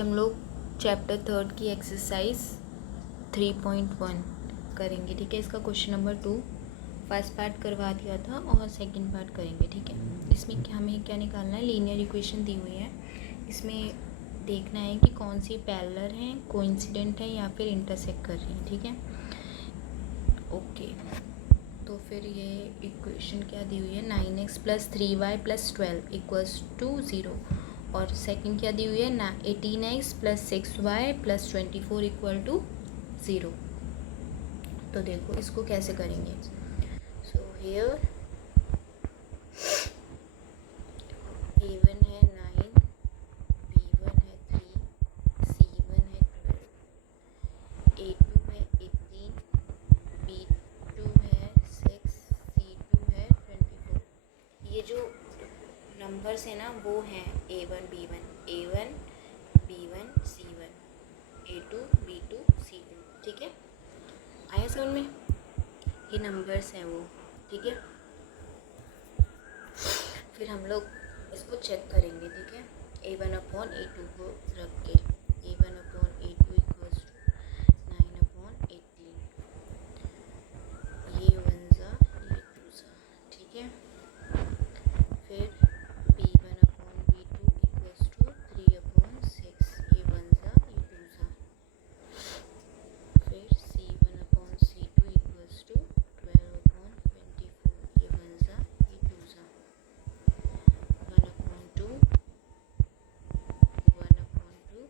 हम लोग चैप्टर 3 की एक्सरसाइज 3.1 करेंगे। ठीक है, इसका क्वेश्चन नंबर 2 फर्स्ट पार्ट करवा दिया था और सेकंड पार्ट करेंगे। ठीक है, इसमें हमें क्या निकालना है, लीनियर इक्वेशन दी हुई है। इसमें देखना है कि कौन सी पैरेलल है, कोइंसिडेंट है या फिर इंटरसेक्ट कर रही है। ठीक है, ओके। तो फिर ये इक्वेशन क्या दी हुई है, 9x + 3y + 12 = 0। और सेकंड क्या दी हुई है ना, 18x + 6y + 24 = 0। तो देखो इसको कैसे करेंगे। सो हियर a1 है 9, b1 है 3, c1 है 12, a2 है 18, b2 है 6, c2 है 24। ये जो नंबर्स है ना वो हैं a1 b1, a1 b1 c1, a2 b2 c2। ठीक है, आया समझ में, ये नंबर्स हैं वो। ठीक है, फिर हम लोग इसको चेक करेंगे। ठीक है, a1/a2 को रख के a1/a2 = 9/18, ये 1 सा ये 2 सा। ठीक है, फिर b1/b2 = 3/6, ये 1 सा ये 2 सा। फिर c1/c2 = 12/24, ये 1 सा ये 2 सा। 1/2, 1/2,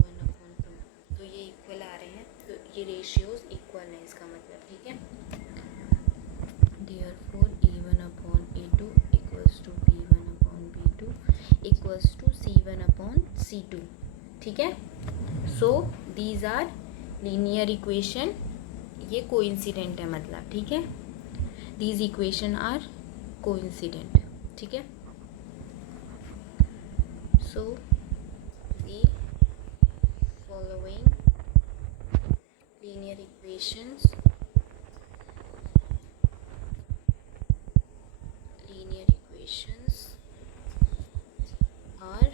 1/2। तो ये इक्वल आ रहे हैं, तो ये रेशियोज इक्वल है इसका मतलब। ठीक है, therefore a1/a2 = b1/b2 = c1/c2। ठीक है, so these are linear equation, ये कोइंसिडेंट है मतलब। ठीक है, दीज इक्वेशन आर कोइंसिडेंट। ठीक है, so the following linear equations are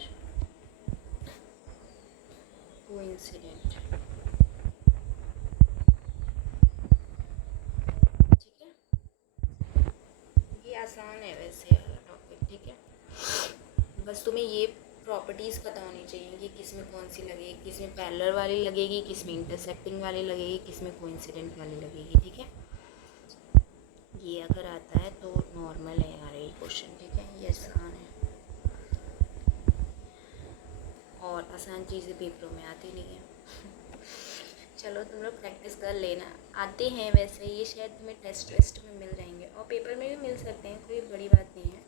coincident। ठीक है, ये आसान है वैसे टॉपिक। ठीक है, बस तुम्हें ये प्रॉपर्टीज़ पता होनी चाहिए कि किस में कौन सी लगेगी, किस में पैरेलल वाली लगेगी, किस में इंटरसेक्टिंग वाली लगेगी, किस में कोइंसिडेंट वाली लगेगी। ठीक है, ये अगर आता है तो नॉर्मल है यार ये क्वेश्चन। ठीक है, ये आसान है और आसान चीज़ें पेपरों में आती नहीं है। चलो तुम लोग प्रैक्टिस कर लेना, आते हैं वैसे ये शायद तुम्हें टेस्ट में मिल जाएंगे और पेपर में भी मिल सकते हैं, कोई बड़ी बात नहीं है।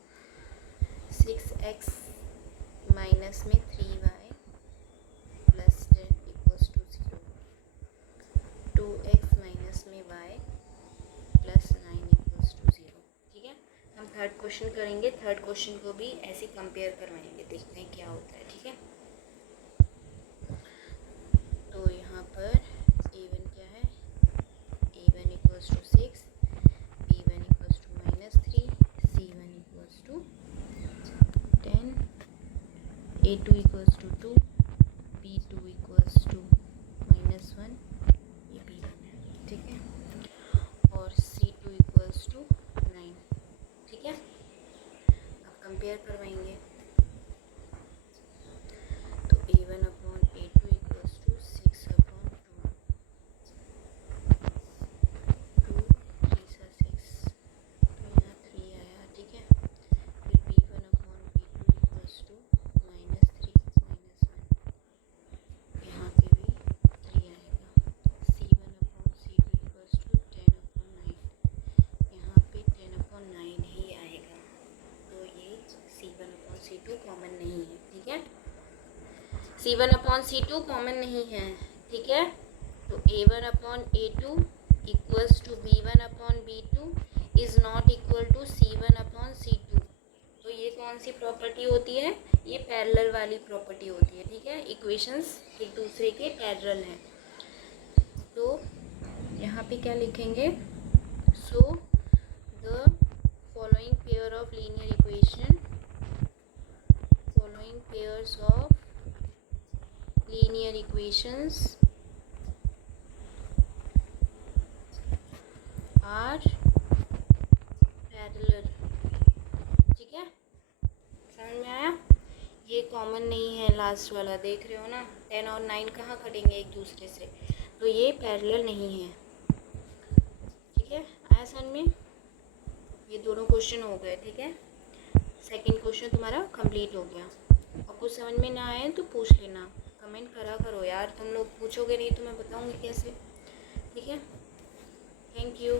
6x - 3y + 10 = 0, 2x - y + 9 = 0। ठीक है, हम थर्ड क्वेश्चन करेंगे, थर्ड क्वेश्चन को भी ऐसे कंपेयर करवाएंगे, देखते हैं क्या होता है। ठीक है, तो यहाँ पर a1 क्या है, a1 = 6, b1 = -3, c1 = 10, a2 = 2, b2 = -1, ये b1 है। ठीक है, और c2 = 9। ठीक है, अब कंपेयर करवाएंगे। तो a1/a2 = 6/2, 2 3 सा 6, तो यहाँ 3 आया। ठीक है, फिर b1/b2 = -3 -1, यहाँ पे भी 3 आएगा। c1/c2 = 10/9, यहाँ पे 10/9 ही आएगा, तो ये c1/c2 कॉमन नहीं है। ठीक है, c1/c2 कॉमन नहीं है। ठीक है, तो a1/a2 = b1/b2 is not equal to c1/c2। तो ये कौन सी प्रॉपर्टी होती है, ये पैरेलल वाली प्रॉपर्टी होती है। ठीक है, इक्वेशंस एक दूसरे के पैरेलल हैं। तो यहाँ पे क्या लिखेंगे, so the following pair of linear equation, following pairs of linear equations are parallel. ठीक है, समझ में आया? ये कॉमन नहीं है लास्ट वाला, देख रहे हो ना, 10 और 9 कहाँ खड़ेंगे एक दूसरे से, तो ये पैरेलल नहीं है। ठीक है, आया समझ में? ये दोनों क्वेश्चन हो गए। ठीक है, सेकंड क्वेश्चन तुम्हारा कंप्लीट हो गया। और कुछ समझ में ना आए तो पूछ लेना, कमेंट करा करो यार, तुम लोग पूछोगे नहीं तो मैं बताऊँगी कैसे। ठीक है, थैंक यू।